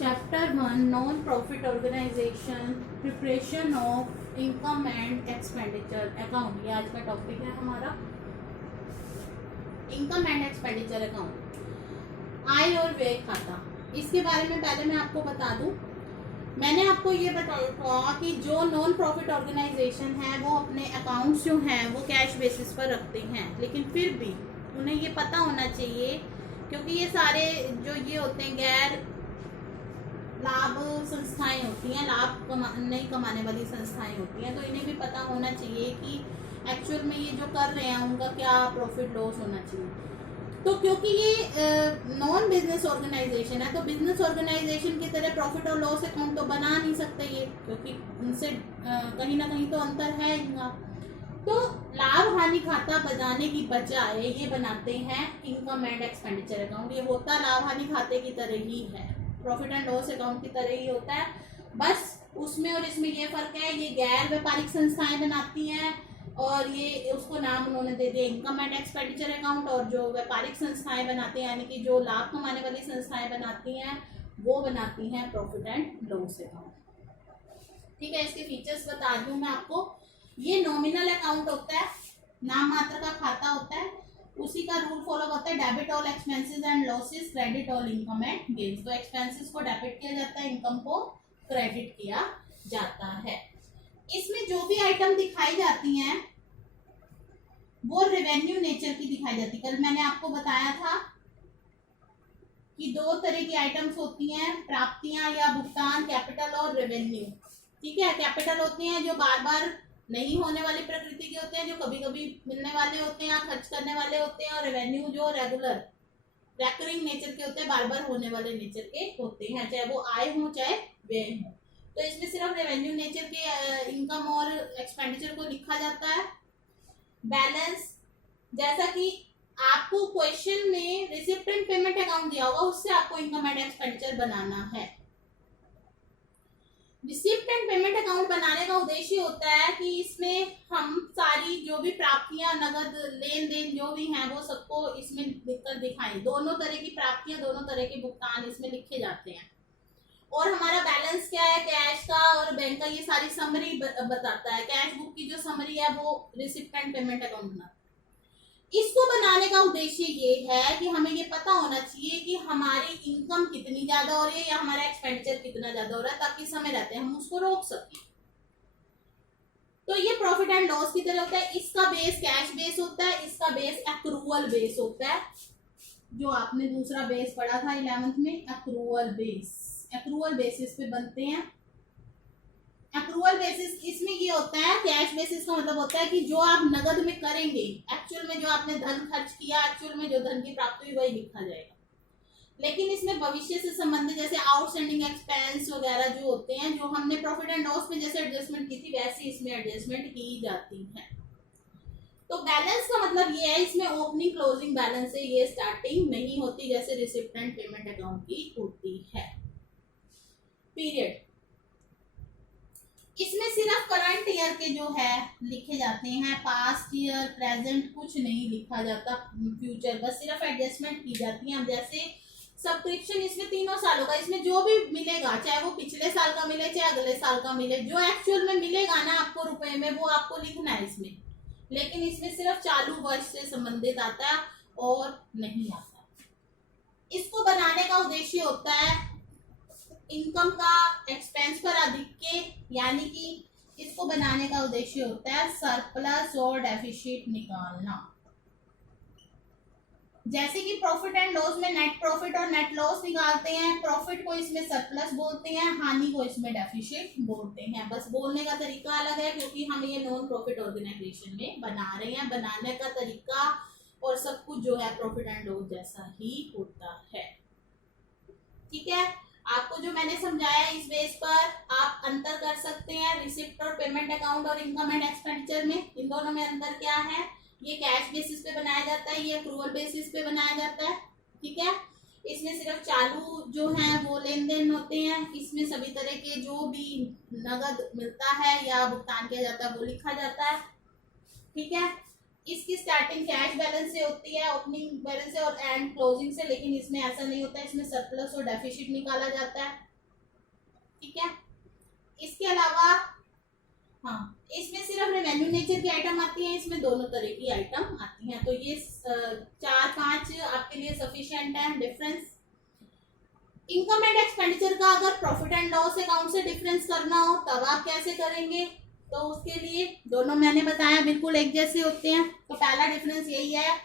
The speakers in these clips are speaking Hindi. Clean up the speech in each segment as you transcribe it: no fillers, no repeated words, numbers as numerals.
Chapter 1 non profit organization preparation of income and expenditure account. ये आज का टॉपिक है हमारा इनकम एंड एक्सपेंडिचर अकाउंट, आय और व्यय खाता। इसके बारे में पहले मैं आपको बता दूं, मैंने आपको ये बताया था कि जो नॉन प्रॉफिट ऑर्गेनाइजेशन है वो अपने अकाउंट्स जो हैं वो कैश बेसिस पर रखते हैं, लेकिन फिर भी उन्हें ये पता होना चाहिए, क्योंकि ये सारे जो ये होते हैं गैर लाभ संस्थाएं होती हैं, लाभ नहीं कमाने वाली संस्थाएं होती हैं, तो इन्हें भी पता होना चाहिए कि एक्चुअल में ये जो कर रहे हैं उनका क्या प्रॉफिट लॉस होना चाहिए। तो क्योंकि ये नॉन बिजनेस ऑर्गेनाइजेशन है, तो बिजनेस ऑर्गेनाइजेशन की तरह प्रॉफिट और लॉस अकाउंट तो बना नहीं सकते ये, क्योंकि उनसे कहीं ना कहीं तो अंतर है इनका। तो लाभ हानि खाता बनाने की बजाय ये बनाते हैं इनकम एंड एक्सपेंडिचर अकाउंट। ये होता लाभ हानि खाते की तरह ही है, प्रॉफिट एंड लॉस अकाउंट की तरह ही होता है, बस उसमें और इसमें ये फर्क है, ये गैर व्यापारिक संस्थाएं बनाती हैं और ये उसको नाम उन्होंने दे दिया इनकम एंड एक्सपेंडिचर अकाउंट, और जो व्यापारिक संस्थाएं बनाती हैं यानी कि जो लाभ कमाने वाली संस्थाएं बनाती हैं वो बनाती हैं प्रॉफिट एंड लॉस अकाउंट। ठीक है, इसके फीचर्स बता दूं मैं आपको। ये नॉमिनल अकाउंट होता है, नाम मात्र का खाता होता है, उसी का रूल फॉलो होता है debit all expenses and losses, credit all income and gains. तो एक्सपेंसेस को डेबिट किया जाता है, इनकम को क्रेडिट किया जाता है। इसमें जो भी आइटम दिखाई जाती हैं वो रेवेन्यू नेचर की दिखाई जाती है। कल मैंने आपको बताया था कि दो तरह की आइटम्स होती हैं, प्राप्तियां या भुगतान, कैपिटल और रेवेन्यू। ठीक है, कैपिटल होते हैं जो बार बार नहीं होने वाली प्रकृति के होते हैं, जो कभी कभी मिलने वाले होते हैं या खर्च करने वाले होते हैं, और रेवेन्यू जो रेगुलर रेकरिंग नेचर के होते हैं, बार बार होने वाले नेचर के होते हैं, चाहे वो आय हो चाहे व्यय हो। तो इसमें सिर्फ रेवेन्यू नेचर के इनकम और एक्सपेंडिचर को लिखा जाता है। बैलेंस, जैसा कि आपको क्वेश्चन में रिसिप्ट एंड पेमेंट अकाउंट दिया होगा, उससे आपको इनकम एंड एक्सपेंडिचर बनाना है। रिसिप्ट एंड पेमेंट अकाउंट बनाने का उद्देश्य होता है कि इसमें हम सारी जो भी प्राप्तियां, नगद लेन देन जो भी हैं वो सबको इसमें लिखकर दिखाएं। दोनों तरह की प्राप्तियां, दोनों तरह के भुगतान इसमें लिखे जाते हैं। और हमारा बैलेंस क्या है, कैश का और बैंक का, ये सारी समरी बताता है। कैश बुक की जो समरी है वो रिसिप्ट एंड पेमेंट अकाउंट बनाता है। इसको बनाने का उद्देश्य ये है कि हमें ये पता होना चाहिए कि हमारी इनकम कितनी ज्यादा हो रही है या हमारा एक्सपेंडिचर कितना ज्यादा हो रहा है, ताकि समय रहते हम उसको रोक सकें। तो ये प्रॉफिट एंड लॉस की तरह होता है। इसका बेस कैश बेस होता है, इसका बेस एक्रूअल बेस होता है, जो आपने दूसरा बेस पढ़ा था 11th में, एक्रूअल बेस। एक्रूअल बेसिस पे बनते हैं। एक्रूअल बेसिस इसमें ये होता है, कैश बेसिस का मतलब होता है कि जो आप नगद में करेंगे, एक्चुअल में जो आपने धन खर्च किया, एक्चुअल में जो धन की प्राप्ति हुई वही लिखा जाएगा। लेकिन इसमें भविष्य से संबंधित जैसे आउटस्टैंडिंग एक्सपेंस वगैरह जो होते हैं, जो हमने प्रॉफिट एंड लॉस में जैसे एडजस्टमेंट की थी वैसे इसमें एडजस्टमेंट की जाती है। तो बैलेंस का मतलब ये है, इसमें ओपनिंग क्लोजिंग बैलेंस से ये स्टार्टिंग नहीं होती जैसे रिसिप्ट एंड पेमेंट अकाउंट की होती है। पीरियड, इसमें सिर्फ करंट ईयर के जो है लिखे जाते हैं, पास्ट ईयर प्रेजेंट कुछ नहीं लिखा जाता, फ्यूचर बस सिर्फ एडजस्टमेंट की जाती है। अब जैसे सब्सक्रिप्शन इसमें 3 सालों का, इसमें जो भी मिलेगा चाहे वो पिछले साल का मिले चाहे अगले साल का मिले, जो एक्चुअल में मिलेगा ना आपको रुपए में वो आपको लिखना है इसमें। लेकिन इसमें सिर्फ चालू वर्ष से संबंधित आता है और नहीं आता। इसको बनाने का उद्देश्य होता है इनकम का एक्सपेंस पर अधिक, यानी कि इसको बनाने का उद्देश्य होता है सरप्लस और डेफिसिट निकालना। जैसे कि प्रॉफिट एंड लॉस में नेट प्रॉफिट और नेट लॉस निकालते हैं, प्रॉफिट को इसमें सरप्लस बोलते हैं, हानि को इसमें डेफिसिट बोलते हैं। बस बोलने का तरीका अलग है, क्योंकि हम ये नॉन प्रॉफिट ऑर्गेनाइजेशन में बना रहे हैं, बनाने का तरीका और सब कुछ जो है प्रॉफिट एंड लॉस जैसा ही होता है। ठीक है, आपको जो मैंने समझाया इस बेस पर आप अंतर कर सकते हैं रिसिप्ट और पेमेंट अकाउंट और इनकम एंड एक्सपेंडिचर में। इन दोनों में अंतर क्या है, ये कैश बेसिस पे बनाया जाता है, ये एक्रूअल बेसिस पे बनाया जाता है। ठीक है, इसमें सिर्फ चालू जो है वो लेन देन होते हैं, इसमें सभी तरह के जो भी नगद मिलता है या भुगतान किया जाता है वो लिखा जाता है। ठीक है, इसकी स्टार्टिंग कैश बैलेंस से होती है, ओपनिंग बैलेंस से और एंड क्लोजिंग से, लेकिन इसमें ऐसा नहीं होता है, इसमें सरप्लस और डेफिसिट निकाला जाता है। ठीक है। इसके अलावा हाँ, इसमें सिर्फ रेवेन्यू नेचर की आइटम आती है, इसमें दोनों तरह की आइटम आती हैं। तो ये 4-5 आपके लिए सफिशिएंट है डिफरेंस। इनकम एंड एक्सपेंडिचर का अगर प्रॉफिट एंड लॉस अकाउंट से डिफरेंस करना हो तब आप कैसे करेंगे, तो उसके लिए दोनों मैंने बताया बिल्कुल एक जैसे होते हैं। तो पहला डिफरेंस यही है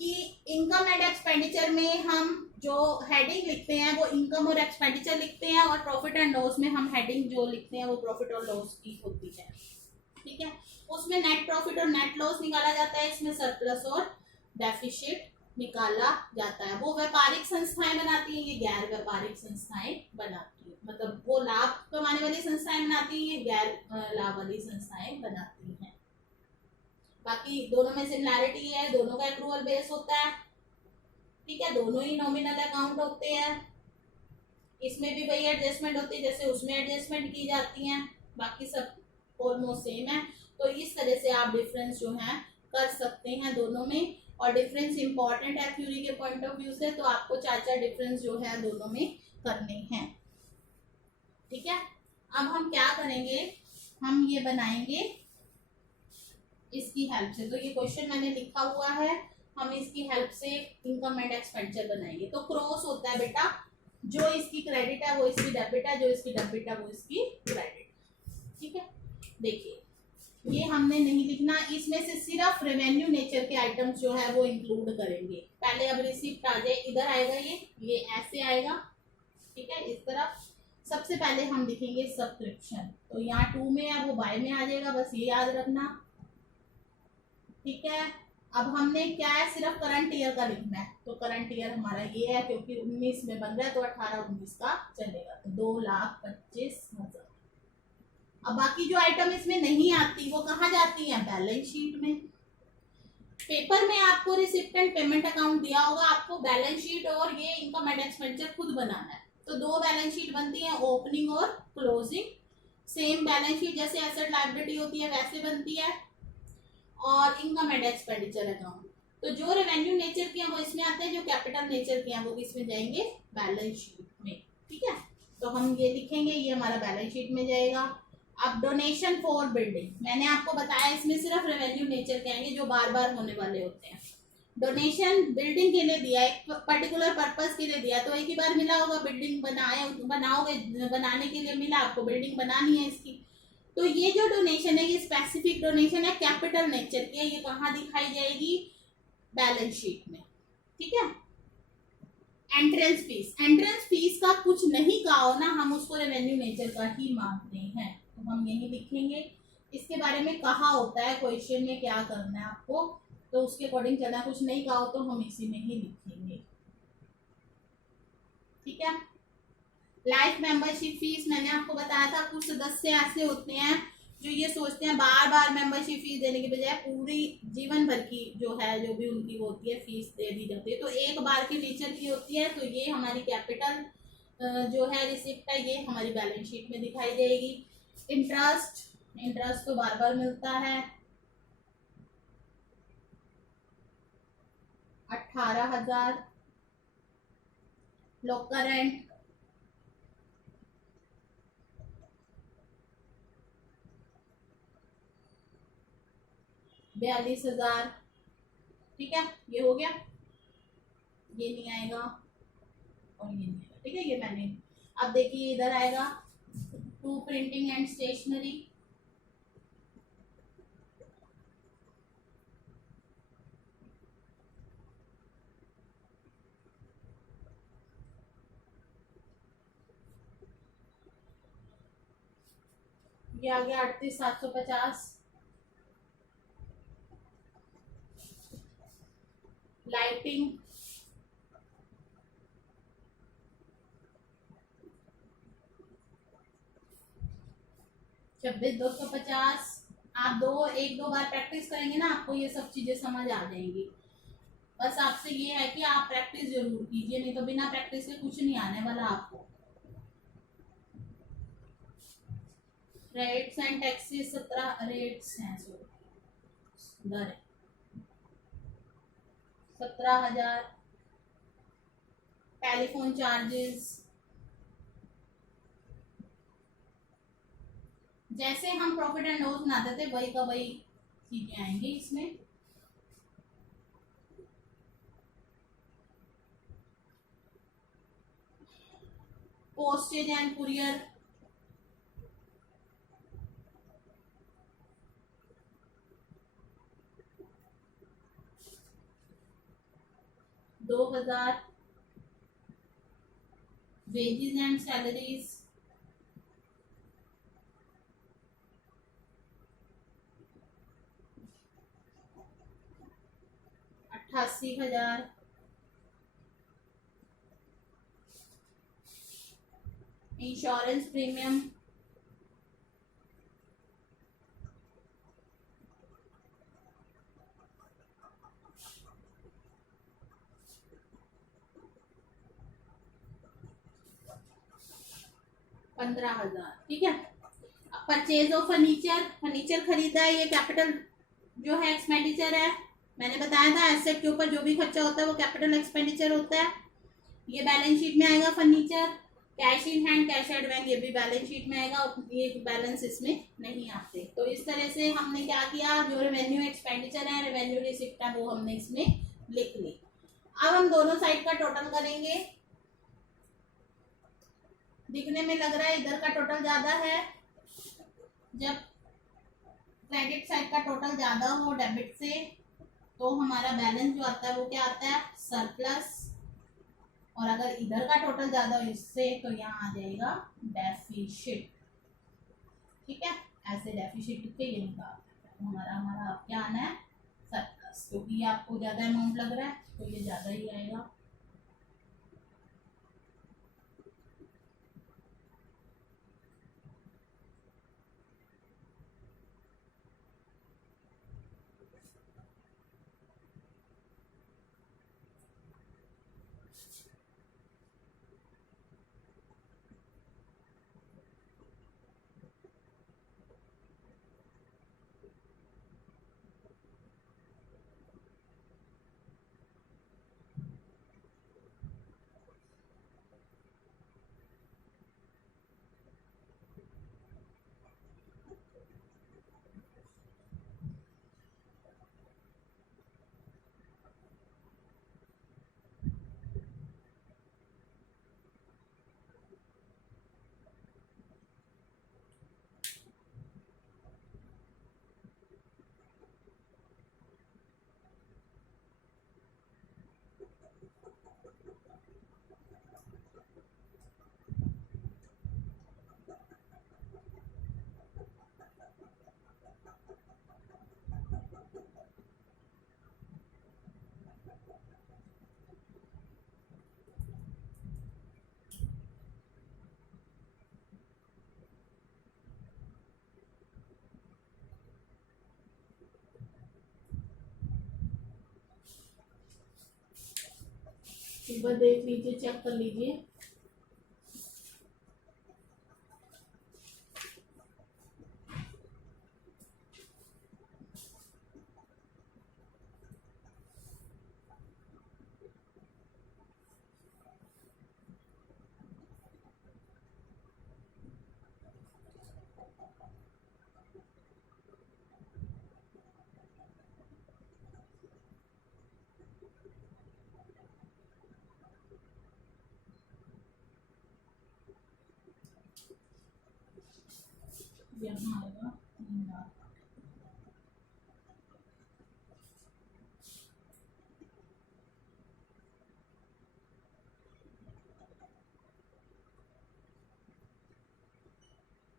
कि इनकम एंड एक्सपेंडिचर में हम जो हेडिंग लिखते हैं वो इनकम और एक्सपेंडिचर लिखते हैं, और प्रॉफिट एंड लॉस में हम हेडिंग जो लिखते हैं वो प्रॉफिट और लॉस की होती है। ठीक है, उसमें नेट प्रॉफिट और नेट लॉस निकाला जाता है, इसमें सरप्लस और डेफिसिट निकाला जाता है। वो व्यापारिक संस्थाएं बनाती हैं, ये गैर व्यापारिक संस्थाएं बनाती है। मतलब वो लाभ कमाने वाली संस्थाएं बनाती हैं, ये गैर लाभ वाली संस्थाएं बनाती हैं। बाकी दोनों में सिमिलैरिटी है, दोनों का एक्रूअल बेस होता है। ठीक है, दोनों ही नॉमिनल अकाउंट होते हैं। इसमें भी वही एडजस्टमेंट होती है जैसे उसमें एडजस्टमेंट की जाती हैं, बाकी सब ऑलमोस्ट सेम है। तो इस तरह से आप डिफरेंस जो है कर सकते हैं दोनों में, और डिफरेंस इंपॉर्टेंट है थ्योरी के पॉइंट ऑफ व्यू से, तो आपको 4 डिफरेंस जो है दोनों में करने हैं। ठीक है, अब हम क्या करेंगे, हम ये बनाएंगे इसकी हेल्प से। तो ये क्वेश्चन मैंने लिखा हुआ है, हम इसकी हेल्प से इनकम एंड एक्सपेंडिचर बनाएंगे। तो क्रॉस होता है बेटा, जो इसकी क्रेडिट है वो इसकी डेबिट है, जो इसकी डेबिट है वो इसकी क्रेडिट। ठीक है, देखिए ये हमने नहीं लिखना, इसमें से सिर्फ रेवेन्यू नेचर के आइटम्स जो है वो इंक्लूड करेंगे। पहले अब रिसिप्ट आ जाए, इधर आएगा ये ऐसे आएगा। ठीक है, इस तरफ सबसे पहले हम लिखेंगे सब्सक्रिप्शन, तो यहाँ 2 में है वो बाय में आ जाएगा, बस ये याद रखना। ठीक है, अब हमने क्या है सिर्फ करंट ईयर का लिखना है, तो करंट ईयर हमारा ये है क्योंकि 19 में बन रहा है तो 18-19 का चलेगा, तो 2,25,000। अब बाकी जो आइटम इसमें नहीं आती वो कहाँ जाती है, बैलेंस शीट में। पेपर में आपको रिसिप्ट एंड पेमेंट अकाउंट दिया होगा, आपको बैलेंस शीट और ये इनकम एंड एक्सपेंडिचर खुद बनाना है। तो 2 बैलेंस शीट बनती है, ओपनिंग और क्लोजिंग। सेम बैलेंस शीट जैसे एसेट लायबिलिटी होती है वैसे बनती है, और इनकम एंड एक्सपेंडिचर अकाउंट तो जो रेवेन्यू नेचर के हैं वो इसमें आते हैं, जो कैपिटल नेचर के हैं वो किसमें जाएंगे, बैलेंस शीट में। ठीक है, तो हम ये लिखेंगे, ये हमारा बैलेंस शीट में जाएगा। अब डोनेशन फॉर बिल्डिंग, मैंने आपको बताया इसमें सिर्फ रेवेन्यू नेचर के आएंगे जो बार बार होने वाले होते हैं। डोनेशन बिल्डिंग के लिए दिया, एक पर्टिकुलर पर्पस के लिए दिया, तो एक ही बार मिला होगा, बिल्डिंग बनाओगे, बनाने के लिए मिला आपको, बिल्डिंग बनानी है इसकी। तो ये जो डोनेशन है ये स्पेसिफिक डोनेशन है, कैपिटल नेचर की है, ये कहाँ दिखाई जाएगी, बैलेंस शीट में। ठीक है, एंट्रेंस फीस, एंट्रेंस फीस का कुछ नहीं कहा हो ना, हम उसको रेवेन्यू नेचर का ही मानते हैं, तो हम यही लिखेंगे। इसके बारे में कहा होता है क्वेश्चन में क्या करना है आपको, तो उसके अकॉर्डिंग चलना, कुछ नहीं कहा हो तो हम इसी में ही लिखेंगे। ठीक है, लाइफ मेंबरशिप फीस मैंने आपको बताया था, कुछ सदस्य ऐसे होते हैं जो ये सोचते हैं बार बार मेंबरशिप फीस देने के बजाय पूरी जीवन भर की जो है जो भी उनकी वो होती है फीस दे दी जाती है, तो एक बार की नेचर की होती है। तो ये हमारी कैपिटल जो है रिसिप्ट है, ये हमारी बैलेंस शीट में दिखाई देगी। इंटरेस्ट, इंटरेस्ट तो बार बार मिलता है, 18,000। लोकर रेंट 42,000। ठीक है, ये हो गया, ये नहीं आएगा और ये नहीं आएगा। ठीक है, ये मैंने, अब देखिए इधर आएगा 2 प्रिंटिंग एंड स्टेशनरी, ये आ गया 38,750। लाइटिंग 26,250। आप एक दो बार प्रैक्टिस करेंगे ना, आपको ये सब चीजें समझ आ जाएंगी। बस आपसे ये है कि आप प्रैक्टिस जरूर कीजिए, नहीं तो बिना प्रैक्टिस के कुछ नहीं आने वाला आपको। रेट्स एंड टैक्सेस 17 रेट्स हैं, सो दर 17,000। टेलीफोन चार्जेस जैसे हम प्रॉफिट एंड लॉस बनाते थे वही का वही चीजें आएंगी इसमें। Postage and courier, $2000, wages and salaries, 88,000, insurance premium 15,000। ठीक है। परचेज ऑफ फर्नीचर, फर्नीचर खरीदा है, ये कैपिटल जो है एक्सपेंडिचर है। मैंने बताया था एसेट के ऊपर जो भी खर्चा होता है वो कैपिटल एक्सपेंडिचर होता है। ये बैलेंस शीट में आएगा furniture. Cash in hand, cash at bank, ये भी बैलेंस शीट में आएगा और ये बैलेंस इसमें नहीं आते। तो इस तरह से हमने क्या किया, जो रेवेन्यू एक्सपेंडिचर है, रेवेन्यू रिसिप्ट है, वो हमने इसमें लिख ली। अब हम दोनों साइड का टोटल करेंगे। दिखने में लग रहा है इधर का टोटल ज्यादा है। जब क्रेडिट साइड का टोटल ज्यादा हो डेबिट से, तो हमारा बैलेंस जो आता है वो क्या आता है, सरप्लस। और अगर इधर का टोटल ज्यादा हो इससे, तो यहाँ आ जाएगा डेफिशिट। ठीक है, ऐसे डेफिशिट लिख के ये निकाल हमारा क्या आना है, सरप्लस। क्योंकि आपको ज्यादा अमाउंट लग रहा है तो ये ज्यादा ही आएगा। एक बार देख लीजिए, चेक कर लीजिए। यहाँ आएगा 3 लाख।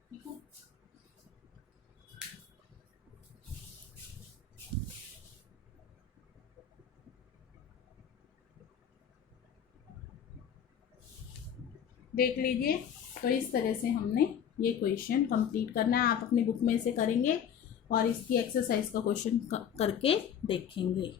ठीक है, देख लीजिए। तो इस तरह से हमने ये क्वेश्चन कंप्लीट करना है। आप अपनी बुक में से करेंगे और इसकी एक्सरसाइज का क्वेश्चन करके देखेंगे।